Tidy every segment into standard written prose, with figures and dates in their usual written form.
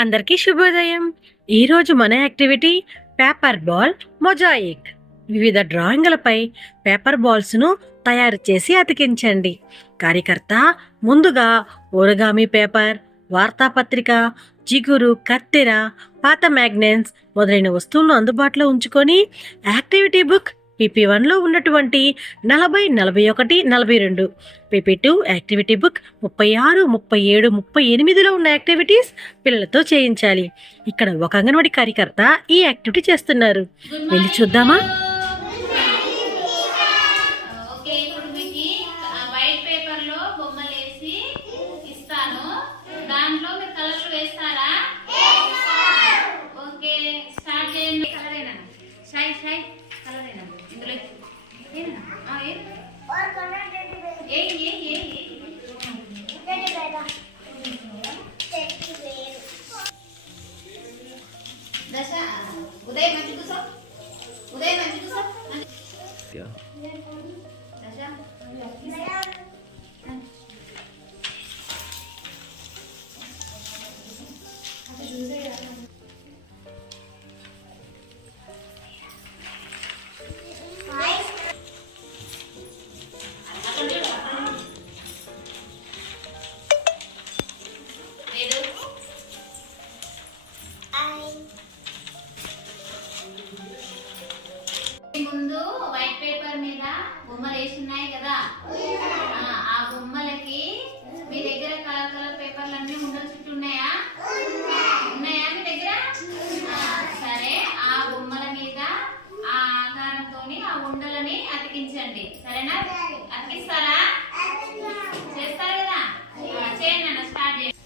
అందరికీ శుభోదయం. ఈరోజు మన యాక్టివిటీ పేపర్ బాల్ మొజాయిక్. వివిధ డ్రాయింగ్లపై పేపర్ బాల్స్ను తయారు చేసి అతికించండి. కార్యకర్త ముందుగా ఓరగామి పేపర్, వార్తాపత్రిక, జిగురు, కత్తెర, పాత మ్యాగ్నెట్స్ మొదలైన వస్తువులను అందుబాటులో ఉంచుకొని యాక్టివిటీ బుక్ PP1లో ఉన్నటువంటి 40, 41, 42, PP2 యాక్టివిటీ బుక్ 36, 37, 38లో ఉన్న యాక్టివిటీస్ పిల్లలతో చేయించాలి. ఇక్కడ ఒక అంగన్వాడీ కార్యకర్త ఈ యాక్టివిటీ చేస్తున్నారు. వెళ్ళి చూద్దామా? उदय मंजू दूसो क्या ముందు వైట్ పేపర్ మీద బొమ్మలు వేసి ఉన్నాయి కదా, ఆ బొమ్మలకి మీ దగ్గర కలర్ కలర్ పేపర్లు అన్ని ఉండలు చుట్టూ ఉన్నాయా మీ దగ్గర? సరే, ఆ బొమ్మల మీద ఆ ఆకారంతో ఆ ఉండలని అతికించండి. సరేనా? అతికిస్తారా? చేస్తారు కదా? చేయండి అన్న, స్టార్ట్ చేయండి.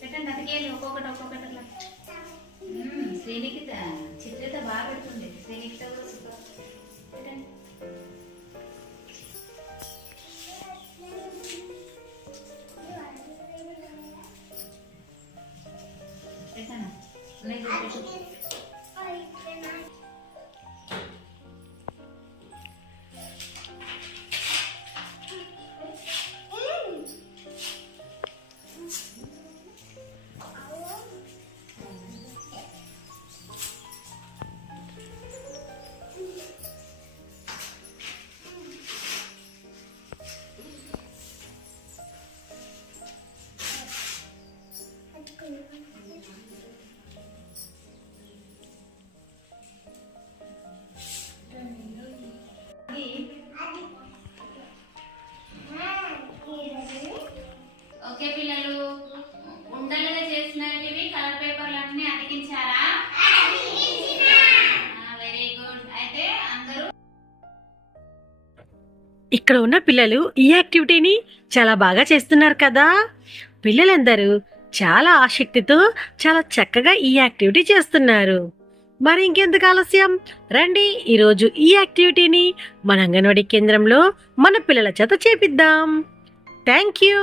పెట్టండి, అతికేయాలి ఒక్కొక్కటి ఒక్కొక్కటి. అట్లా శ్రీనికిత చిత్రత బాగా పెడుతుంది. శ్రీనికిత కూడా సూపర్. పెట్టండి. పెట్టాను. ఓకే పిల్లలు, ఉండలుగా చేసినవి కలర్ పేపర్లు అన్ని అతికించారా? Very good. అయితే అందరూ ఇక్కడ ఉన్న పిల్లలు ఈ యాక్టివిటీని చాలా బాగా చేస్తున్నారు కదా. పిల్లలందరూ చాలా ఆసక్తితో చాలా చక్కగా ఈ యాక్టివిటీ చేస్తున్నారు. మరి ఇంకెందుకు ఆలస్యం, రండి ఈరోజు ఈ యాక్టివిటీని మన అంగన్వాడీ కేంద్రంలో మన పిల్లల చేత చేపిద్దాం. Thank you.